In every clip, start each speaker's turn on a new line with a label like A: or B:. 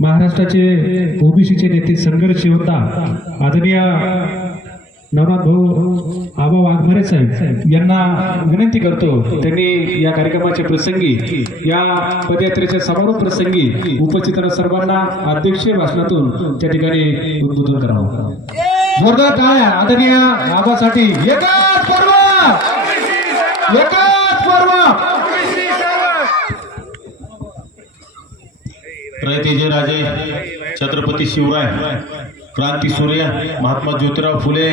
A: महाराष्ट्राचे ओबीसीचे नेते संघर्ष योद्धा आदरणीय नवनाथ भाऊ आबा वाघमारे साहेब यांना विनंती करतो त्यांनी या कार्यक्रमाच्या प्रसंगी या पदयात्रेच्या समारोप प्रसंगी उपस्थित सर्वांना अध्यक्षीय भाषणातून त्या ठिकाणी उद्बोधन करावं. जोरदार टाळ्या आदरणीय आबासाठी. एकाच पर्व एकाच पर्व
B: रयतेजे राजे छत्रपती शिवराय क्रांती सूर्य महात्मा ज्योतिराव फुले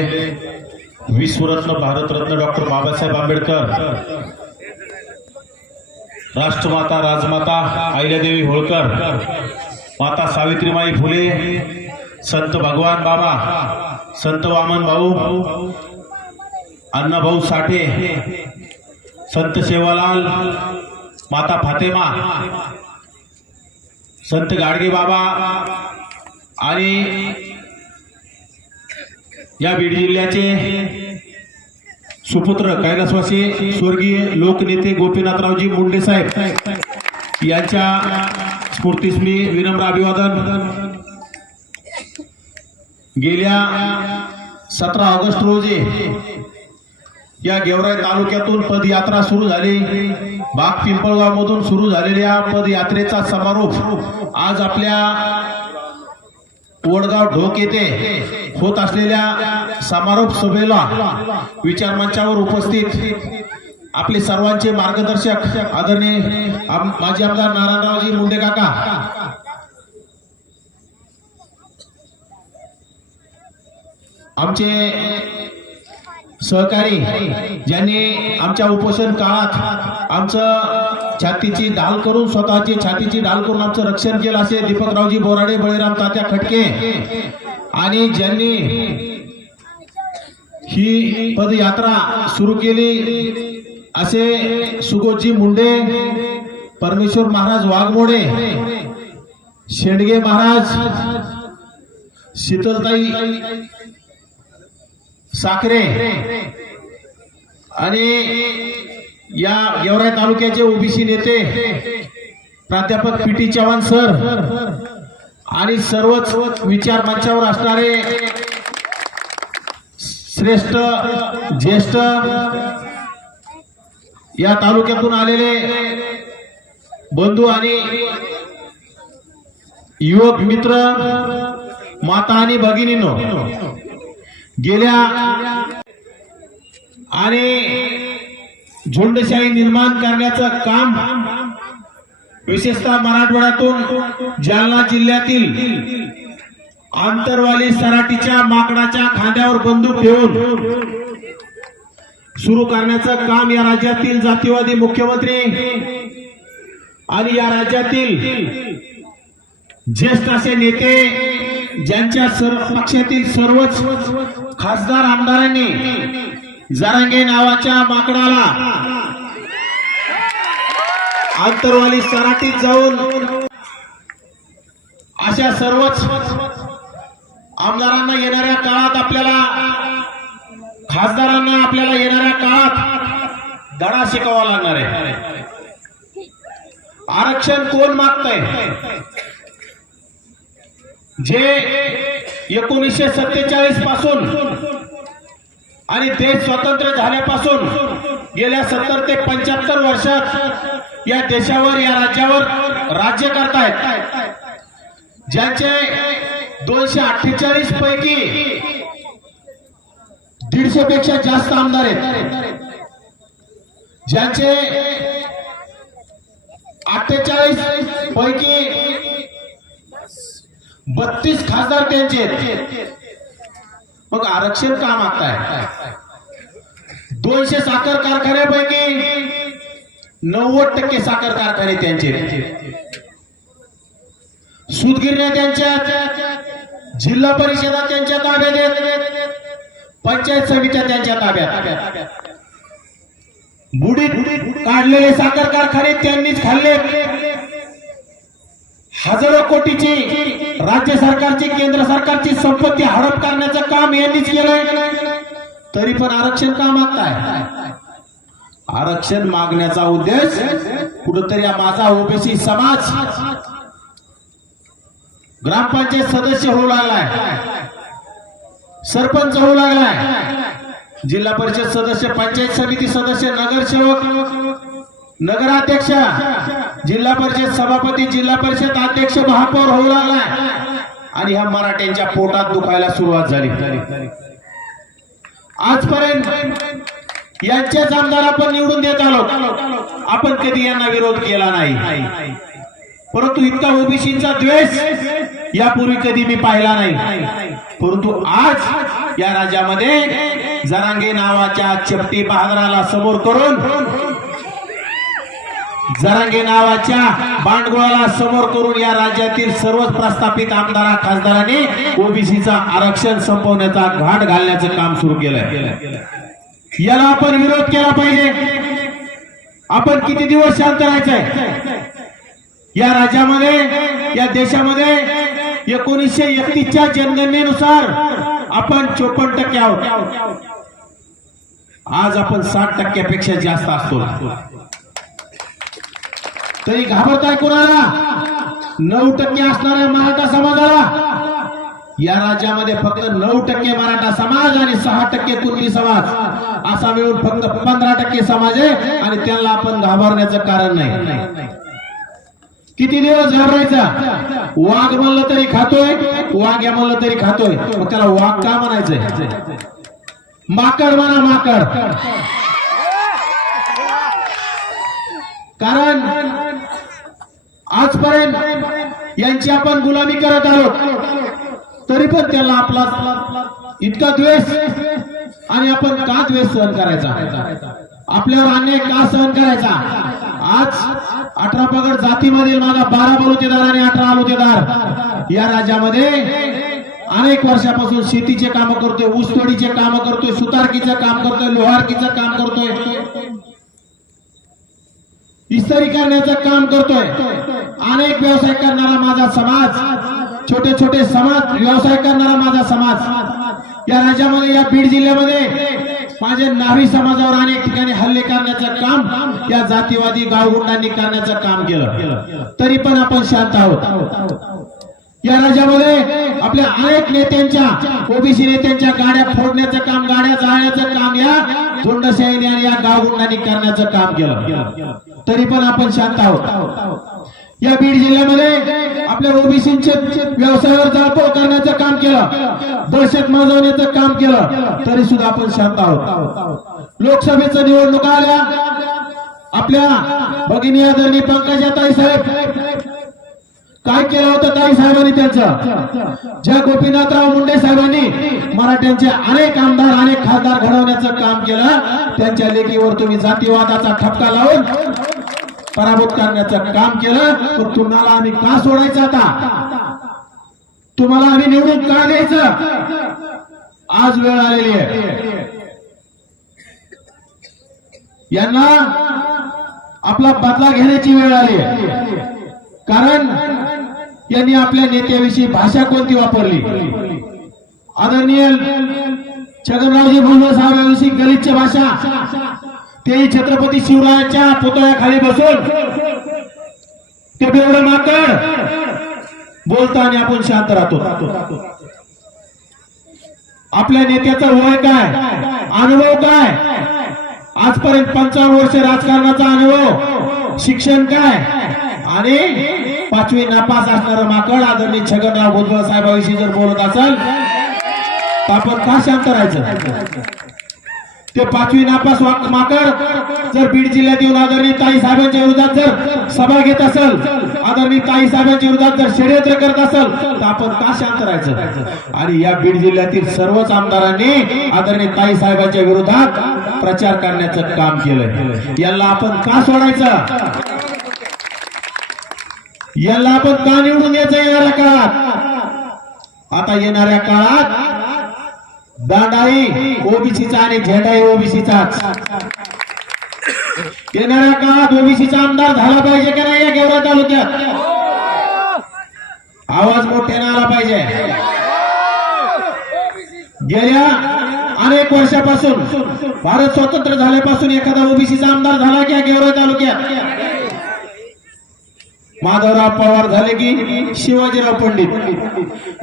B: विश्वरत्न भारतरत्न डॉक्टर बाबासाहेब आंबेडकर राष्ट्रमाता राजमाता अहिल्यादेवी होळकर माता सावित्रीमाई फुले संत भगवान बाबा संत वामन भाऊ अण्णाभाऊ साठे संत सेवालाल माता फातेमा संत गाडगे बाबा आणि या बीड जिल्ह्याचे सुपुत्र कैलासवासी स्वर्गीय लोकनेते गोपीनाथरावजी मुंडे साहेब यांच्या स्फूर्तीस मी विनम्र अभिवादन. गेल्या सतरा ऑगस्ट रोजी या गेवराई तालुक्यातून पदयात्रा सुरू झाली. बाग पिंपळगाव मधून सुरू झालेल्या पदयात्रेचा समारोप आज आपल्या वडगाव ढोक येथे होत असलेल्या समारोप सभेला विचार मंचावर उपस्थित आपले सर्वांचे मार्गदर्शक आदरणीय माजी आमदार नारायणरावजी मुंडे काका. आमचे सहकारी ज्यांनी आमच्या उपोषण काळात आमचं छातीची ढाल करून स्वतःची छातीची ढाल करून आमचं रक्षण केलं असे दीपकरावजी बोराडे बळीराम तात्या खटके आणि ज्यांनी ही पदयात्रा सुरू केली असे सुगोजी मुंडे परमेश्वर महाराज वाघमोडे शेंडगे महाराज शीतलताई साखरे. आणि या गेवराई तालुक्याचे ओबीसी नेते प्राध्यापक पी टी चव्हाण सर आणि सर्वच विचार मंचावर असणारे श्रेष्ठ ज्येष्ठ या तालुक्यातून आलेले बंधू आणि युवक मित्र माता आणि भगिनीनो गेल्या आणि झुंडशाही निर्माण करण्याचं काम विशेषतः मराठवाड्यातून जालना जिल्ह्यातील आंतरवाली सराटीच्या माकडाच्या खांद्यावर बंदूक ठेवून सुरू करण्याचं काम या राज्यातील जातीवादी मुख्यमंत्री आणि या राज्यातील ज्येष्ठ असे नेते ज्यांच्या सर्व पक्षातील सर्वच खासदार आमदारांनी जारांगे नावाच्या माकडाला आंतरवाली सराटीत जाऊन अशा सर्वच आमदारांना येणाऱ्या काळात आपल्याला खासदारांना आपल्याला येणाऱ्या काळात धडा शिकावा लागणार आहे. आरक्षण कोण मागतंय? जे एकोणीसशे सत्तेचाळीसपासून आणि देश स्वतंत्र झाल्यापासून गेल्या सत्तर ते पंच्याहत्तर वर्षात या देशावर या राज्यावर राज्य करतायत. ज्यांचे दोनशे अठ्ठेचाळीस पैकी दीडशे पेक्षा जास्त आमदार आहेत. ज्यांचे अठ्ठेचाळीस पैकी बत्तीस खासदार त्यांचे मग आरक्षण का मागताय? दोनशे साखर कारखान्यापैकी नव्वद टक्के साखर कारखाने त्यांचे सुदगिरण्या त्यांच्या जिल्हा परिषदा त्यांच्या ताब्यात आहेत. पंचायत समित्या त्यांच्या ताब्यात बुडीत काढलेले साखर कारखाने त्यांनीच खाल्ले. हजारो कोटीची राज्य सरकारची केंद्र सरकारची संपत्ती हडप करण्याचं काम यांनीच केलंय. तरी पण आरक्षण का मागताय? आरक्षण मागण्याचा उद्देश कुठंतरी माझा ओबीसी समाज ग्रामपंचायत सदस्य होऊ लागलाय सरपंच होऊ लागलाय जिल्हा परिषद सदस्य पंचायत समिती सदस्य नगरसेवक नगराध्यक्ष जिल्हा परिषद सभापती जिल्हा परिषद अध्यक्ष महापौर होऊ लागलाय. आणि ह्या मराठ्यांच्या पोटात दुखायला सुरुवात झाली. आजपर्यंत यांच्याच आमदार आपण निवडून देत आलो. आपण कधी यांना विरोध केला नाही. परंतु इतका ओबीसीचा द्वेष यापूर्वी कधी मी पाहिला नाही. परंतु आज या राज्यामध्ये जरांगे नावाच्या चपटी बहादराला समोर करून जरांगे नावाच्या बांडगुळाला समोर करून या राज्यातील सर्वच प्रस्थापित आमदार खासदारांनी ओबीसीचा आरक्षण संपवण्याचा घाट घालण्याचं काम सुरू केलंय. याला आपण विरोध केला पाहिजे. आपण किती दिवस शांत राहायचंय? या राज्यामध्ये या देशामध्ये एकोणीसशे एकतीसच्या जनगणनेनुसार आपण चोपन्न टक्के आहोत. आज आपण साठ टक्क्यापेक्षा जास्त असतो. तरी घाबरताय कोणाला? नऊ टक्के असणाऱ्या मराठा समाजाला. या राज्यामध्ये फक्त नऊ टक्के मराठा समाज आणि सहा टक्के कुणबी समाज. असा मिळून फक्त पंधरा टक्के समाज आहे आणि त्यांना आपण घाबरण्याचं कारण नाही. किती दिवस घाबरायचा? वाघ म्हणलं तरी खातोय वाघ या म्हणलं तरी खातोय. मग त्याला वाघ का म्हणायचंय? माकड म्हणा माकड. कारण आजपर्यंत यांची आपण गुलामी करत आहोत. तरी पण त्याला आपला इतका द्वेष आणि आपण का द्वेष सहन करायचा? आपल्यावर अन्याय का सहन करायचा? आज अठरा पगड जातीमधील माझा बारा बलुतेदार आणि अठरा आलुतेदार या राज्यामध्ये अनेक वर्षापासून शेतीचे काम करतोय ऊसतोडीचे काम करतोय सुतारकीचं काम करतोय लोहारकीचं काम करतोय. इस्त्री करण्याचं काम करतोय. अनेक व्यवसाय करणारा माझा समाज छोटे छोटे समाज व्यवसाय करणारा माझा समाज. या राज्यामध्ये या बीड जिल्ह्यामध्ये माझ्या नावी समाजावर अनेक ठिकाणी हल्ले करण्याचं काम या जातीवादी गावगुंडांनी करण्याचं काम केलं. तरी पण आपण शांत आहोत. या राज्यामध्ये आपल्या अनेक नेत्यांच्या ओबीसी नेत्यांच्या गाड्या फोडण्याचं काम गाड्या जाळण्याचं काम या झुंडशाहीने आणि या गावगुंडांनी करण्याचं काम केलं. तरी पण आपण शांत आहोत. या बीड जिल्ह्यामध्ये आपल्या ओबीसीचे व्यवसायावर जाळपोळ करण्याचं काम केलं. दहशत माजवण्याचं काम केलं. तरी सुद्धा आपण शांत आहोत. लोकसभेचं निवडणुका आल्या आपल्या भगिनी आदरणी पंकजाताई साहेब काय केलं होतं काही साहेबांनी त्यांचं? ज्या गोपीनाथराव मुंडे साहेबांनी मराठ्यांचे अनेक आमदार अनेक खासदार घडवण्याचं काम केलं. त्यांच्या लेखीवर तुम्ही जातीवादाचा ठपका लावून पराभूत करण्याचं काम केलं. तर तुम्हाला आम्ही का सोडायचं आता? तुम्हाला आम्ही निवडून का द्यायचं आज वेळ आलेली आहे. यांना आपला बदला घेण्याची वेळ आली आहे. कारण त्यांनी आपल्या नेत्याविषयी भाषा कोणती वापरली? आदरणीय छगनरावजी भुजबळ साहेबांविषयी गलिच्छ भाषा. तेही छत्रपती शिवरायाच्या पुतळ्याखाली बसून. ते बेवढं माकड बोलताना आपण शांत राहतो. आपल्या नेत्याचा वय काय? अनुभव काय? आजपर्यंत पंचावन्न वर्ष राजकारणाचा अनुभव. शिक्षण काय? आणि पाचवी नापास असणारं माकड आदरणीय छगनराव भुजबळ साहेबाविषयी जर बोलत असाल तर आपण का शांत राहायचं? ते पाचवी नापास माकड जर बीड जिल्ह्यात येऊन आदरणीय ताई साहेबांच्या विरोधात जर सभा घेत असेल आदरणीय ताई साहेबांच्या विरोधात जर षडयंत्र करत असेल तर आपण का शांत राहायचं? आणि या बीड जिल्ह्यातील सर्वच आमदारांनी आदरणीय ताई साहेबांच्या विरोधात प्रचार करण्याचं काम केलंय. याला आपण का सोडायचं? याला आपण का निवडून यायचं येणाऱ्या काळात आता येणाऱ्या काळात दांडाई ओबीसीचा आणि झेंडाई ओबीसीचाच येणाऱ्या काळात ओबीसीचा आमदार झाला पाहिजे का नाही या गेवरा तालुक्यात? आवाज मोठ्याने आला पाहिजे. गेल्या अनेक वर्षापासून भारत स्वतंत्र झाल्यापासून एखादा ओबीसीचा आमदार झाला की या गेवरा तालुक्यात? माधवराव पवार झाले की शिवाजीराव पंडित.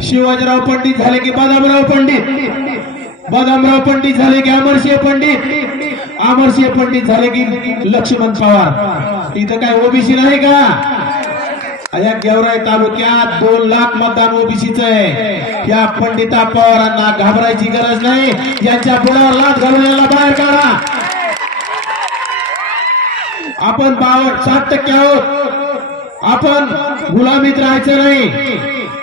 B: शिवाजीराव पंडित झाले की बदामराव पंडित. बदामराव पंडित झाले की अमरसिंह पंडित. अमरसिंह पंडित झाले की लक्ष्मण पवार. इथं काय ओबीसी नाही का? या गेवराई तालुक्यात दोन लाख मतदान ओबीसीच आहे. या पंडिता पवारांना घाबरायची गरज नाही. यांच्या पुढावर लाच घालून याला बाहेर काढा. आपण बावट सात टक्के आहोत. आपण गुलामीत राहायचं नाही.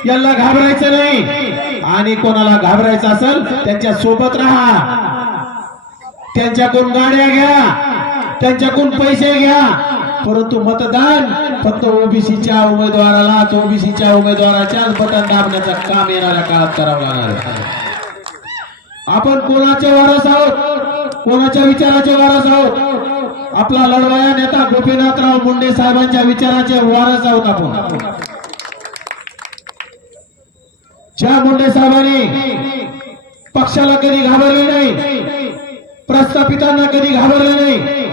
B: यांना घाबरायचं नाही. आणि कोणाला घाबरायचं असेल त्यांच्यासोबत राहा. त्यांच्याकडून गाड्या घ्या. त्यांच्याकडून पैसे घ्या. परंतु मतदान फक्त ओबीसीच्या उमेदवारालाच ओबीसीच्या उमेदवाराच्याच बटन दाबण्याचं काम येणाऱ्या काळात करावं लागणार आहे. आपण कोणाचे वारस आहोत? कोणाच्या विचाराचे वारस आहोत? आपला लढवाया नेता गोपीनाथराव मुंडे साहेबांच्या विचाराचे वारस आहोत आपण ज्या मुंडे साहेबांनी पक्षाला कधी घाबरले नाही प्रस्थापितांना कधी घाबरले नाही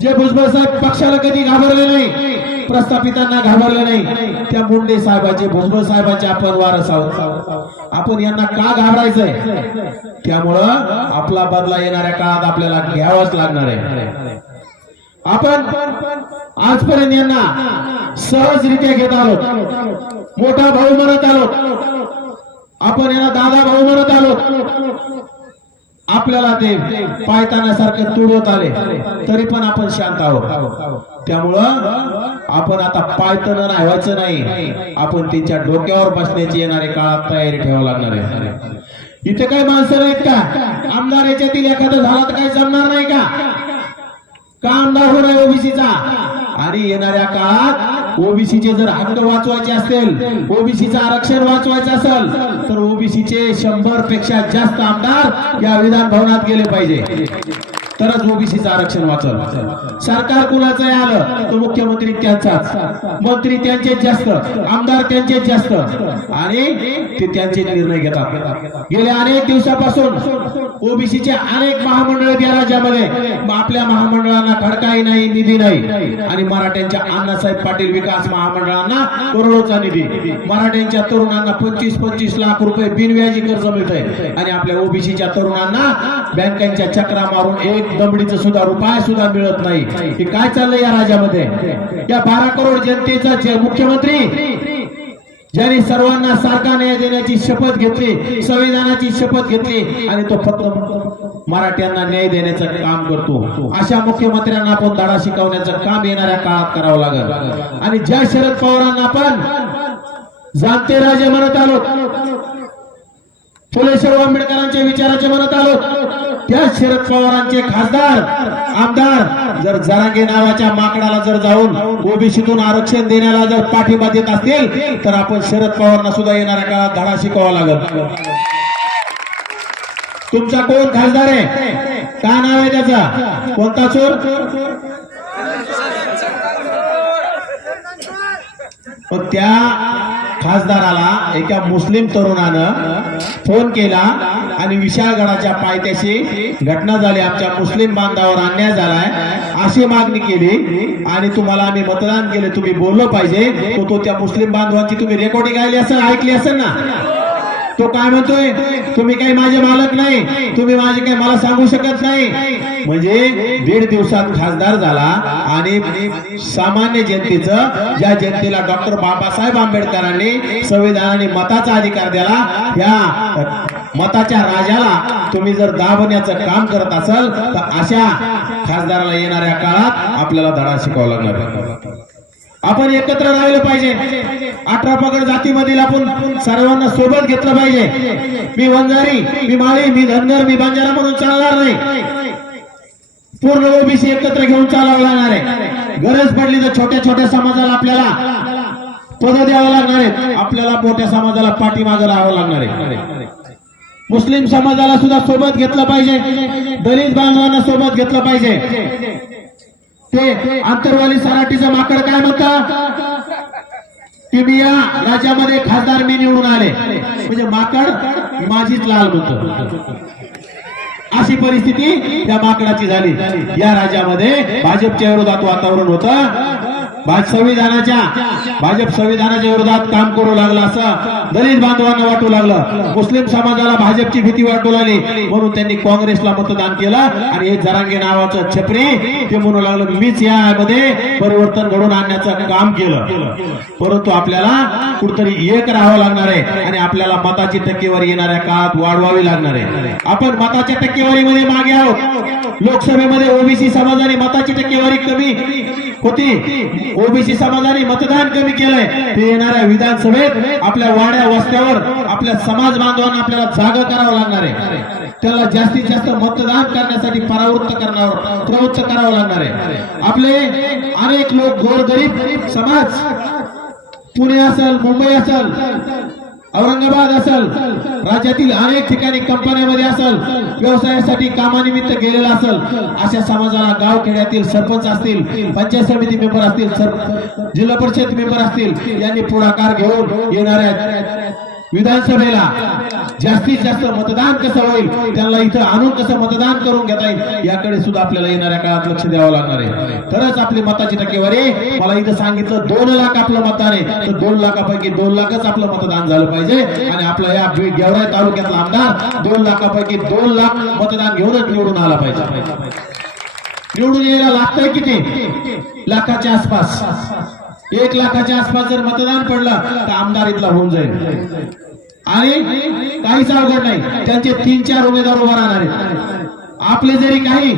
B: जे भुजबळ साहेब पक्षाला कधी घाबरले नाही प्रस्थापितांना घाबरले नाही त्या मुंडे साहेबांचे भुजबळ साहेबांचे आपण वारस आहोत. आपण यांना का घाबरायचंय? त्यामुळं आपला बदला येणाऱ्या काळात आपल्याला घ्यावाच लागणार आहे. आपण आजपर्यंत यांना सहजरित्या घेत आलो मोठा भाऊ म्हणत आलो आपण यांना दादा भाऊ म्हणत आलो आपल्याला ते पायतानासारखं तुडवत आले. तरी पण आपण शांत आहोत. त्यामुळं आपण आता पायतन व्हायचं नाही. आपण त्यांच्या डोक्यावर बसण्याची येणारे काळात तयारी ठेवावी लागणार आहे. इथे काही माणसं नाहीत का? आमदार याच्यातील एखादं झाला तर काही जमणार नाही का? कांदा आमदार होणार ओबीसीचा. आणि येणाऱ्या काळात ओबीसीचे जर हक्क वाचवायचे असतील ओबीसीचं आरक्षण वाचवायचं असेल तर ओबीसीचे शंभरपेक्षा जास्त आमदार या विधान भवनात गेले पाहिजे. तरच ओबीसीचं आरक्षण वाचल. सरकार कुणाचं आलं तर मुख्यमंत्री त्यांचाच. मंत्री त्यांचे जास्त आमदार त्यांचे जास्त. आणि ते त्यांचे निर्णय घेतात. गेल्या अनेक दिवसापासून ओबीसीचे अनेक महामंडळ त्या राज्यामध्ये आपल्या महामंडळांना खडकाही नाही निधी नाही. आणि मराठ्यांच्या अण्णासाहेब पाटील विकास महामंडळांना करोडोचा निधी. मराठ्यांच्या तरुणांना पंचवीस पंचवीस लाख रुपये बिनव्याजी कर्ज मिळतंय. आणि आपल्या ओबीसीच्या तरुणांना बँकांच्या चक्रा मारून एक दमडीचं सुद्धा रुपया सुद्धा मिळत नाही. हे काय चाललंय या राज्यामध्ये? या बारा करोड जनतेचा मुख्यमंत्री ज्यांनी सर्वांना सारखा न्याय देण्याची शपथ घेतली संविधानाची शपथ घेतली आणि तो फक्त मराठ्यांना न्याय देण्याचं काम करतो. अशा मुख्यमंत्र्यांना आपण धडा शिकवण्याचं काम येणाऱ्या काळात करावं लागेल. आणि ज्या शरद पवारांना आपण जाणते राजे म्हणत आलो फुले शाहू आंबेडकरांच्या विचाराचे म्हणत आलो त्या शरद पवारांचे खासदार आमदार जर जरांगे नावाच्या माकडाला जर जाऊन ओबीसीतून आरक्षण देण्याला जर पाठिंबा देत असतील तर आपण शरद पवारांना सुद्धा येणाऱ्या काळात धडा शिकवावा लागत तुमचा कोण खासदार आहे? का नाव आहे त्याचा? कोणता चोर? त्या खासदाराला एका मुस्लिम तरुणानं फोन केला आणि विशाळगडाच्या पायथ्याशी घटना झाली. आमच्या मुस्लिम बांधावर अन्याय झालाय. अशी मागणी केली आणि तुम्हाला आम्ही मतदान केले. तुम्ही बोललो पाहिजे. तो तो त्या मुस्लिम बांधवांची तुम्ही रेकॉर्डिंग आली असेल ऐकली असेल ना? तो काय म्हणतोय? तुम्ही काही माझे मालक नाही. तुम्ही माझे काही मला सांगू शकत नाही. म्हणजे दीड दिवसात खासदार झाला आणि सामान्य जनतेचं ज्या जनतेला डॉक्टर बाबासाहेब आंबेडकरांनी संविधानाने मताचा अधिकार दिला. या मताच्या राजाला तुम्ही जर दाबण्याचं काम करत असाल तर अशा खासदाराला येणाऱ्या काळात आपल्याला धडा शिकावा लागणार. आपण एकत्र राहिलं पाहिजे. अठरा पगड जातीमधील आपण सर्वांना सोबत घेतलं पाहिजे. मी वंजारी मी माळी मी धनगर मी बंजारा म्हणून चालणार नाही. पूर्ण ओबीसी एकत्र घेऊन चालावं लागणार आहे. गरज पडली तर छोट्या छोट्या समाजाला आपल्याला पद द्यावं लागणार आहे आपल्याला मोठ्या समाजाला पाठीमागं राहावं लागणार आहे. मुस्लिम समाजाला सुद्धा सोबत घेतलं पाहिजे. दलित बांधवांना सोबत घेतलं पाहिजे. ते आंतरवाली सराटीचं माकड काय म्हणता? की मी या राज्यामध्ये खासदार मी निवडून आले. म्हणजे माकड माझीच लाल म्हणतो. अशी परिस्थिती त्या माकडाची झाली. या राज्यामध्ये भाजपच्या विरोधात वातावरण होतं. भाज संविधानाच्या भाजप संविधानाच्या विरोधात काम करू लागलं असं दलित बांधवांना वाटू लागलं. मुस्लिम समाजाला भाजपची भीती वाटू लागली. म्हणून त्यांनी काँग्रेसला मतदान केलं आणि हे जरांगे नावाचं छपरी ते म्हणू लागलं मीच यामध्ये परिवर्तन घडून आणण्याचं काम केलं. परंतु आपल्याला कुठतरी एक राहावं लागणार आहे आणि आपल्याला मताची टक्केवारी येणाऱ्या काळात वाढवावी लागणार आहे. आपण मताच्या टक्केवारीमध्ये मागे आहोत. लोकसभेमध्ये ओबीसी समाजाने मताची टक्केवारी कमी होती. ओबीसी समाजाने मतदान कमी केलंय. ते येणाऱ्या विधानसभेत आपल्या वाड्या वस्त्यावर आपल्या समाज बांधवांना आपल्याला जागा करावं लागणार आहे. त्याला जास्तीत जास्त मतदान करण्यासाठी परावृत्त करणार प्रवृत्त करावं लागणार आहे. आपले अनेक लोक गोरगरीब समाज पुणे असेल मुंबई असेल औरंगाबाद असल राज्यातील अनेक ठिकाणी कंपन्यामध्ये असल व्यवसायासाठी कामानिमित्त गेलेला असेल अशा समाजाला गाव खेड्यातील सरपंच असतील पंचायत समिती मेंबर असतील जिल्हा परिषद मेंबर असतील यांनी पुढाकार घेऊन येणाऱ्या विधानसभेला जास्तीत जास्त मतदान कसं होईल त्यांना इथं आणून कसं मतदान करून घेता येईल याकडे सुद्धा आपल्याला येणाऱ्या काळात लक्ष द्यावं लागणार आहे. तरच आपली मताची टक्केवारी मला इथं सांगितलं दोन लाख आपलं मतदान आहे. तर दोन लाखापैकी दोन लाखच आपलं मतदान झालं पाहिजे. आणि आपला या बीड गेवराई तालुक्यातला आमदार दोन लाखापैकी दोन लाख मतदान घेऊनच निवडून आला पाहिजे. निवडून यायला लागतंय किती? लाखाच्या आसपास. एक लाखाच्या आसपास जर मतदान पडलं तर आमदार इथला होऊन जाईल. आणि काहीच अवघड नाही. त्यांचे तीन चार उमेदवार उभा राहणार आहेत. आपले जरी काही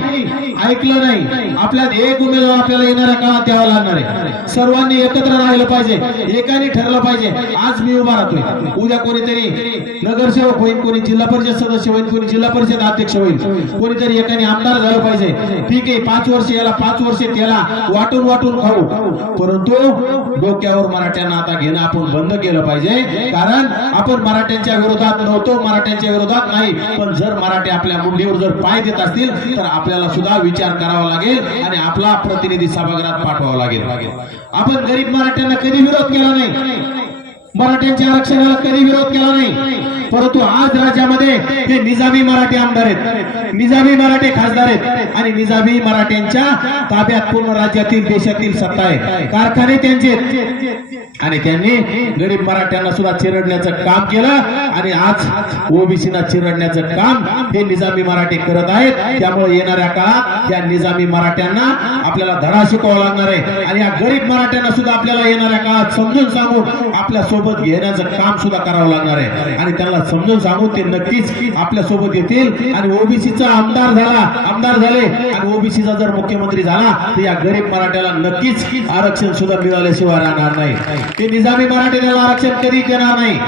B: ऐकलं नाही आपल्यात एक उमेदवार आपल्याला येणाऱ्या काळात द्यावा लागणार आहे. सर्वांनी एकत्र राहिलं पाहिजे एकाने ठरलं पाहिजे. आज मी उभा राहतोय. उद्या कोणीतरी नगरसेवक होईल कोणी जिल्हा परिषद सदस्य होईल कोणी जिल्हा परिषद अध्यक्ष होईल कोणीतरी एकाने आमदार झालं पाहिजे. ठीक आहे पाच वर्ष याला पाच वर्ष त्याला वाटून वाटून खाऊ. परंतु डोक्यावर मराठ्यांना आता घेणं आपण बंद केलं पाहिजे. कारण आपण मराठ्यांच्या विरोधात नव्हतो मराठ्यांच्या विरोधात नाही. पण जर मराठी आपल्या मुंडीवर जर पाय देत असतील तर आपल्याला सुद्धा विचार करावा लागेल आणि आपला प्रतिनिधी सभागृहात पाठवावा लागेल. आपण गरीब मराठ्यांना कधी विरोध केला नाही? मराठ्यांच्या आरक्षणाला कधी विरोध केला नाही? परंतु आज राज्यामध्ये हे निजामी मराठी आमदार आहेत. निजामी मराठी खासदार आहेत. आणि निजामी मराठ्यांच्या ताब्यात पूर्ण राज्यातील देशातील सत्ता आहे. कारखाने त्यांचे आणि त्यांनी गरीब मराठ्यांना सुद्धा चिरडण्याचं काम केलं. आणि आज ओबीसीना चिरडण्याचं काम हे निजामी मराठी करत आहेत. त्यामुळे येणाऱ्या काळात या निजामी मराठ्यांना आपल्याला धडा शिकवावा लागणार आहे. आणि या गरीब मराठ्यांना सुद्धा आपल्याला येणाऱ्या काळात समजून सांगून आपल्यासोबत घेण्याचं काम सुद्धा करावं लागणार आहे. आणि त्यांना त्यांना समजून सांगून ते नक्कीच आपल्यासोबत येतील. आणि ओबीसीचा आमदार झाला आमदार झाले. आणि ओबीसीचा जर मुख्यमंत्री झाला तर या गरीब मराठ्याला नक्कीच आरक्षण सुद्धा मिळाल्याशिवाय राहणार नाही. ते निजामी मराठ्याला आरक्षण कधी देणार नाही.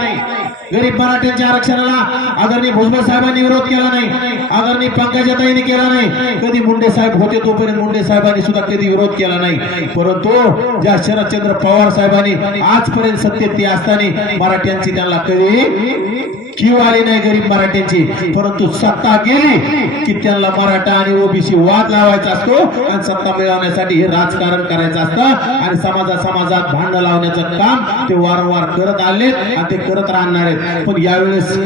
B: गरीब मराठ्यांच्या आरक्षणाला आदरणीय भुजबळ साहेबांनी विरोध केला नाही. आदरणीय पंकजाताईने केला नाही. कधी मुंडे साहेब होते तोपर्यंत मुंडे साहेबांनी सुद्धा कधी विरोध केला नाही. परंतु ज्या शरदचंद्र पवार साहेबांनी आजपर्यंत सत्तेत ते असताना मराठ्यांची त्यांना कधी किव आली नाही गरीब मराठ्यांची परंतु सत्ता गेली की त्यांना मराठा आणि ओबीसी वाद लावायचा असतो आणि सत्ता मिळवण्यासाठी हे राजकारण करायचं असतं आणि समाजा समाजात भांडण लावण्याचं काम ते वारंवार करत आले आणि ते करत राहणार आहेत. पण यावेळेस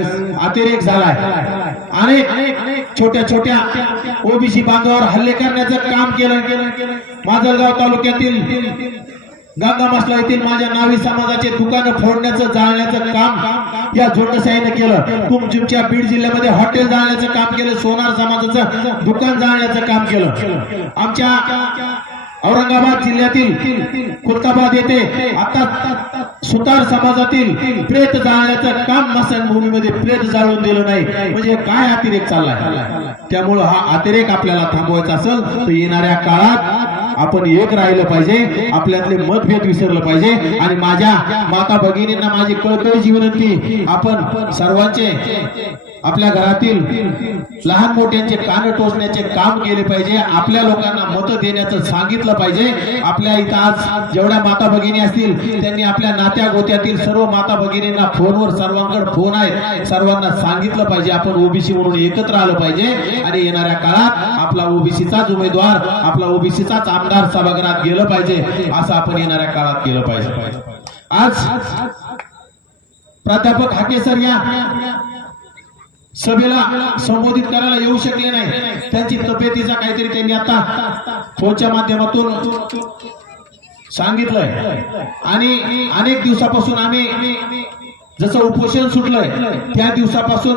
B: अतिरेक झालाय. आणि छोट्या छोट्या ओबीसी बांधवावर हल्ले करण्याचं काम केलं. माजलगाव तालुक्यातील गंगा येथील माझ्या नावी समाजाचे दुकान फोडण्याचं जाळण्याचं काम या झोंडसाईने केलं. तुमच्या बीड जिल्ह्यामध्ये हॉटेल जाळण्याचं काम केलं सोनार समाजाचं दुकान जाळण्याचं काम केलं. आमच्या औरंगाबाद जिल्ह्यातील खुलताबाद येथे आता सुतार समाजातील प्रेत जाळण्याचं काम मसानभूमीमध्ये प्रेत जाळून दिलं नाही. म्हणजे काय अतिरेक चाललाय? त्यामुळं हा अतिरेक आपल्याला थांबवायचा असेल तर येणाऱ्या काळात आपण एक राहिलं पाहिजे आपल्यातले मतभेद विसरलं पाहिजे. आणि माझ्या माता भगिनींना माझी कळकळीची विनंती आपण सर्वांचे आपल्या घरातील लहान मोठ्यांचे कान टोचण्याचे काम केले पाहिजे. आपल्या लोकांना मत देण्याचं सांगितलं पाहिजे. आपल्या इथं आज जेवढ्या माता भगिनी असतील त्यांनी आपल्या नात्या गोत्यातील सर्व माता भगिनींना फोनवर सर्वांकडे फोन आहेत सर्वांना सांगितलं पाहिजे. आपण ओबीसी म्हणून एकत्र आलं पाहिजे. आणि येणाऱ्या काळात आपला ओबीसीचाच उमेदवार आपला ओबीसीचाच आमदार सभागृहात गेलं पाहिजे. असं आपण येणाऱ्या काळात केलं पाहिजे. आज प्राध्यापक हाके सर या सभेला संबोधित करायला येऊ शकले नाही. त्यांची तब्येतीचा काहीतरी त्यांनी आता फोनच्या माध्यमातून सांगितलंय. आणि अनेक दिवसापासून आम्ही जसं उपोषण सुटलंय त्या दिवसापासून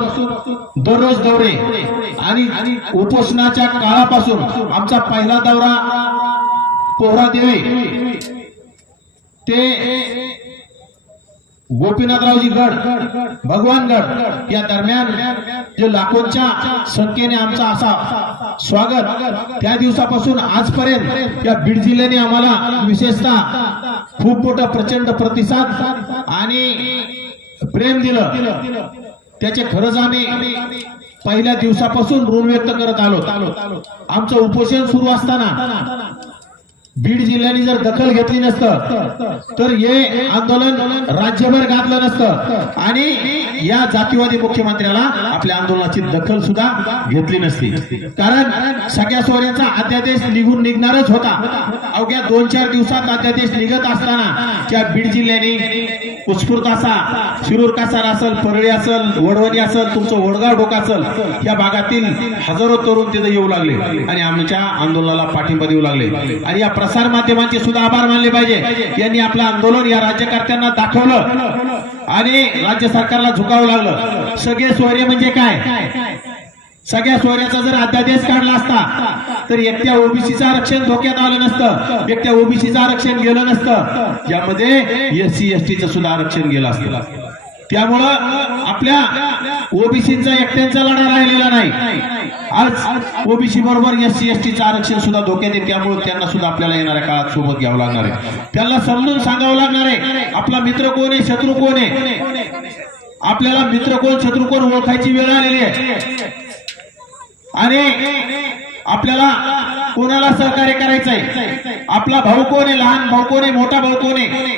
B: दररोज दौरे आणि उपोषणाच्या काळापासून आमचा पहिला दौरा पोहरा देवी ते गोपीनाथरावजी गड भगवानगड या दरम्यान जे लाखोंच्या संख्येने आमचा असा स्वागत त्या दिवसापासून आजपर्यंत या बीड जिल्ह्याने आम्हाला विशेषतः खूप मोठा प्रचंड प्रतिसाद आणि प्रेम दिलं. त्याचे खरंच आम्ही पहिल्या दिवसापासून ऋण व्यक्त करत आलो. आमचं उपोषण सुरू असताना बीड जिल्ह्याने जर दखल घेतली नसतं तर हे आंदोलन राज्यभर घातलं नसतं. आणि या जातीवादी मुख्यमंत्र्याला आपल्या आंदोलनाची दखल सुद्धा घेतली नसती. कारण सगळ्या सोहऱ्याचा अध्यादेश निघून निघणारच होता. अवघ्या दोन चार दिवसात अध्यादेश निघत असताना त्या बीड जिल्ह्याने उत्स्फूर्त असा शिरूर कासार असेल परळी असेल वडवणी असेल तुमचं वडगाव डोक असेल या भागातील हजारो तरुण तिथे येऊ लागले. आणि आमच्या आंदोलनाला पाठिंबा देऊ लागले. आणि या प्रसार माध्यमांचे सुद्धा आभार मानले पाहिजे. यांनी आपलं आंदोलन या राज्यकर्त्यांना दाखवलं. आणि राज्य सरकारला झुकावं लागलं. सगळे सोयरे म्हणजे काय? सगळ्या सोयऱ्याचा जर अध्यादेश काढला असता तर एकट्या ओबीसीचं आरक्षण धोक्यात आलं नसतं. एकट्या ओबीसीचं आरक्षण गेलं नसतं. यामध्ये एस सी एस टीचं सुद्धा आरक्षण गेलं असतं. त्यामुळं आपल्या ओबीसीचा एकट्यांचा लढा राहिलेला नाही. आज ओबीसी बरोबर एस सी एस टीचं आरक्षण सुद्धा धोक्यात आहे त्यामुळे त्यांना सुद्धा आपल्याला येणाऱ्या काळात सोबत घ्यावं लागणार आहे. त्यांना समजून सांगावं लागणार आहे आपला मित्र कोण आहे शत्रू कोण आहे? आपल्याला मित्र कोण शत्रू कोण ओळखायची वेळ आलेली आहे? आणि आपल्याला कोणाला सहकार्य करायचंय? आपला भाऊ कोण आहे लहान भाऊ कोण आहे मोठा भाऊ कोण आहे?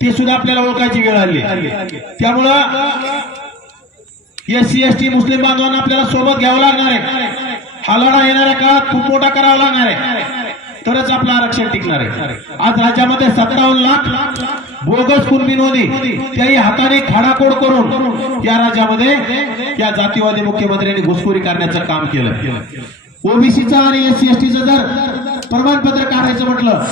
B: ते सुद्धा आपल्याला ओळखायची वेळ आली. त्यामुळं एस सी एस टी मुस्लिम बांधवांना आपल्याला सोबत घ्यावं लागणार आहे. हा लढा येणाऱ्या काळात खूप मोठा करावा लागणार आहे. तरच आपलं आरक्षण टिकणार आहे. आज राज्यामध्ये सत्तावन्न लाख बोगस कुणबी नोंदी त्याही हाताने खाडाखोड करून या राज्यामध्ये या जातीवादी मुख्यमंत्र्यांनी घुसखोरी करण्याचं काम केलं. ओबीसीचा आणि एस सी एस टीचं जर प्रमाणपत्र काढायचं म्हटलं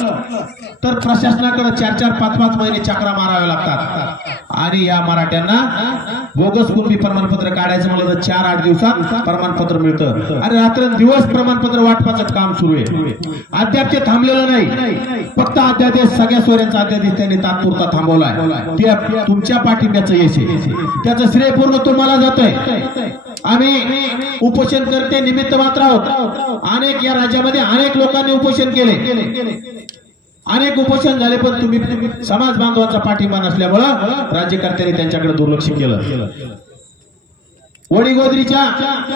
B: तर प्रशासनाकडे चार चार पाच पाच महिने चक्रा मारावे लागतात. आणि या मराठ्यांना बोगस कुणबी प्रमाणपत्र काढायचं म्हणलं तर चार आठ दिवसात प्रमाणपत्र मिळतं. आणि रात्र दिवस प्रमाणपत्र वाटपाचं काम सुरू आहे. अद्याप ते थांबलेलं नाही. फक्त अध्यादेश सगळ्या सोयऱ्यांचा अध्यादेश त्यांनी तात्पुरता थांबवलाय. ते तुमच्या पाठिंब्याचं यश आहे. त्याचं श्रेय पूर्ण तुम्हाला जातोय. आम्ही उपोषण करते निमित्त मात्र आहोत. अनेक या राज्यामध्ये अनेक लोकांनी उपोषण केले. अनेक उपोषण झाले पण तुम्ही समाज बांधवांचा पाठिंबा नसल्यामुळं राज्यकर्त्यांनी त्यांच्याकडे दुर्लक्ष केलं. वडीगोदरीच्या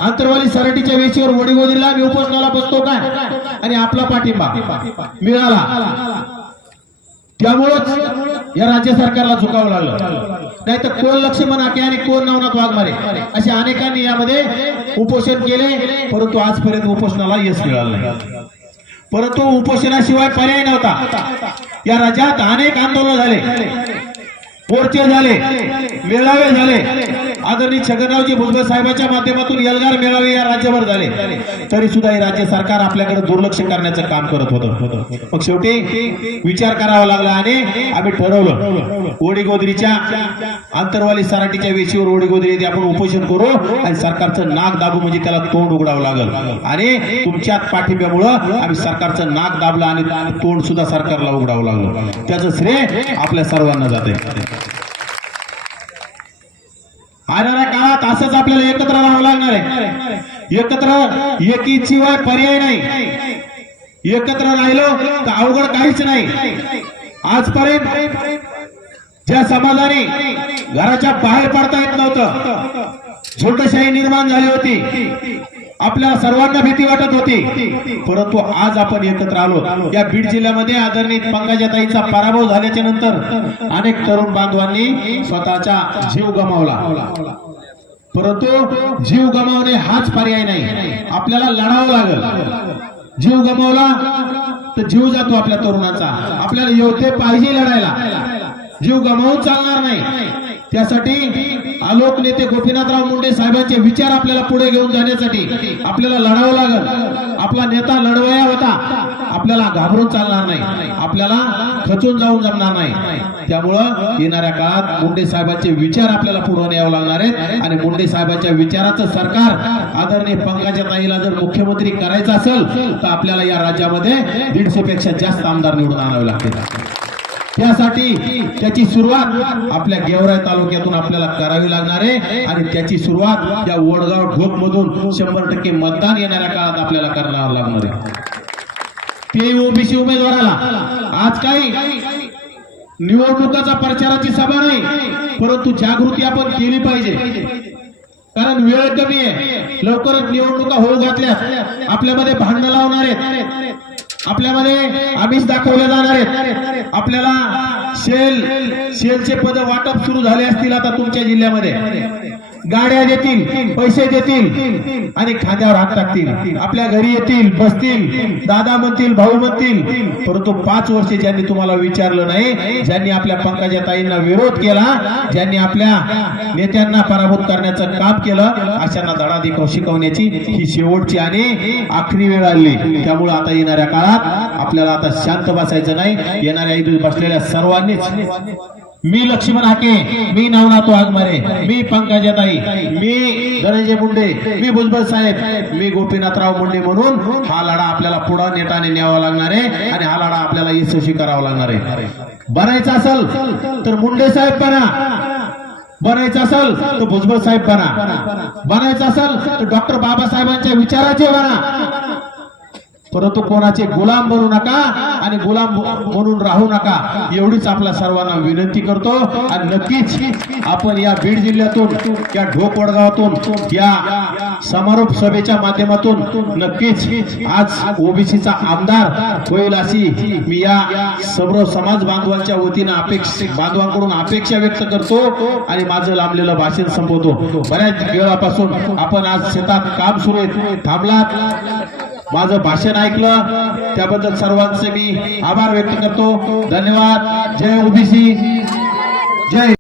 B: आंतरवाली सराटीच्या वेशीवर वडीगोदरीला मी उपोषणाला बसतो काय? आणि आपला पाठिंबा मिळाला. त्यामुळेच या राज्य सरकारला झुकावं लागलं. नाही तर कोण लक्ष्मण आके आणि कोण नवनाथ वाघमारे असे अनेकांनी यामध्ये उपोषण केले परंतु आजपर्यंत उपोषणाला यश मिळालं नाही. परंतु उपोषणाशिवाय पर्याय नव्हता. या राज्यात अनेक आंदोलन झाले. मोर्चे झाले. मेळावे झाले. आदरणीय छगनरावजी भुजबळ साहेबांच्या माध्यमातून एल्गार मेळावे या राज्यभर झाले. तरी सुद्धा हे राज्य सरकार आपल्याकडे दुर्लक्ष करण्याचं काम करत होतं. मग शेवटी विचार करावा लागला आणि आम्ही ठरवलं ओडीगोदरीच्या आंतरवाली सराटीच्या वेशीवर ओडीगोदरी येथे आपण उपोषण करू आणि सरकारचं नाक दाबू म्हणजे त्याला तोंड उघडावं लागल. आणि तुमच्या पाठिंब्यामुळं आम्ही सरकारचं नाक दाबलं आणि तोंड सुद्धा सरकारला उघडावं लागलं. त्याचं श्रेय आपल्या सर्वांना जाते येणाऱ्या काळात असंच आपल्याला एकत्र राहावं लागणार आहे एकत्र एकीशिवाय पर्याय नाही. एकत्र राहिलो तर अवघड काहीच नाही. आजपर्यंत ज्या समाजाने घराच्या बाहेर पडता येत नव्हतं झोटशाही निर्माण झाली होती. आपल्या सर्वांना भीती वाटत होती. परंतु आज आपण एकत्र आलो. या बीड जिल्ह्यामध्ये आदरणीय पंकजाताईचा पराभव झाल्याच्यानंतर अनेक तरुण बांधवांनी स्वतःचा जीव गमावला. परंतु जीव गमावणे हाच पर्याय नाही. आपल्याला लढावं लागल. जीव गमावला तर जीव जातो आपल्या तरुणाचा. आपल्याला योद्धे पाहिजे लढायला. जीव गमावून चालणार नाही. त्यासाठी आलोक नेते गोपीनाथराव मुंडे साहेबांचे विचार आपल्याला पुढे घेऊन जाण्यासाठी आपल्याला लढावं लागल. आपला नेता लढवया होता. आपल्याला घाबरून चालणार नाही. आपल्याला खचून जाऊन जमणार नाही. त्यामुळं येणाऱ्या काळात मुंडे साहेबांचे विचार आपल्याला पुढे न्यावं लागणार आहेत. आणि मुंडे साहेबांच्या विचाराचं सरकार आदरणीय पंकजा ताईला जर मुख्यमंत्री करायचं असेल तर आपल्याला या राज्यामध्ये दीडशे पेक्षा जास्त आमदार निवडून आणावे लागतील. त्यासाठी त्याची सुरुवात आपल्या गेवराई तालुक्यातून आपल्याला करावी लागणार आहे. आणि त्याची सुरुवात या वडगाव ढोक मधून शंभर टक्के मतदान येणाऱ्या काळात आपल्याला करणार लागणार आहे. ते ओबीसी उमेदवाराला आज काही निवडणुकाचा प्रचाराची सभा नाही परंतु जागृती आपण केली पाहिजे. कारण वेळ कमी आहे. लवकरच निवडणुका होऊ घातल्या आपल्यामध्ये भांडण लावणार आहेत. आपल्यामध्ये आम्हीच दाखवले जाणार आहेत. आपल्याला शेल शेलचे पद वाटप सुरू झाले असतील आता तुमच्या जिल्ह्यामध्ये. गाड्या देतील पैसे देतील आणि खांद्यावर हात टाकतील. आपल्या घरी येतील बसतील दादा म्हणतील भाऊ म्हणतील. परंतु पाच वर्षे ज्यांनी तुम्हाला विचारलं नाही ज्यांनी आपल्या पंकजा ताईंना विरोध केला ज्यांनी आपल्या नेत्यांना पराभूत करण्याचं काम केलं अशांना धडा शिकवण्याची ही शेवटची आणि आखरी वेळ आली. त्यामुळे आता येणाऱ्या काळात आपल्याला आता शांत बसायचं नाही. येणाऱ्या बसलेल्या सर्वांनीच मी लक्ष्मण हाके मी नवनाथ वाघमारे मी पंकजाताई मी गणेश मुंडे मी भुजबळ साहेब मी गोपीनाथराव मुंडे म्हणून हा लढा आपल्याला पुढे नेटाने न्यावा लागणार आहे आणि हा लढा आपल्याला यशस्वी करावा लागणार आहे. बनायचा असेल तर मुंडे साहेब बना. बनायचं असेल तर भुजबळ साहेब बना. बनायचं असेल तर डॉक्टर बाबासाहेबांच्या विचाराचे बना. परंतु कोणाचे गुलाम बनू नका आणि गुलाम म्हणून राहू नका एवढीच आपल्या सर्वांना विनंती करतो. आणि नक्कीच आपण या बीड जिल्ह्यातून या ढोक वडगावातून या समारोप सभेच्या माध्यमातून नक्कीच आज ओबीसीचा आमदार होईल अशी मी या सर्व समाज बांधवांच्या वतीनं अपेक्षा बांधवांकडून अपेक्षा व्यक्त करतो आणि माझं लांबलेलं भाषण संपवतो. बऱ्याच वेळापासून आपण आज शेतात काम सुरू आहे थांबलात? माझं भाषण ऐकलं. त्याबद्दल सर्वांचे मी आभार व्यक्त करतो. धन्यवाद. जय ओबीसी. जय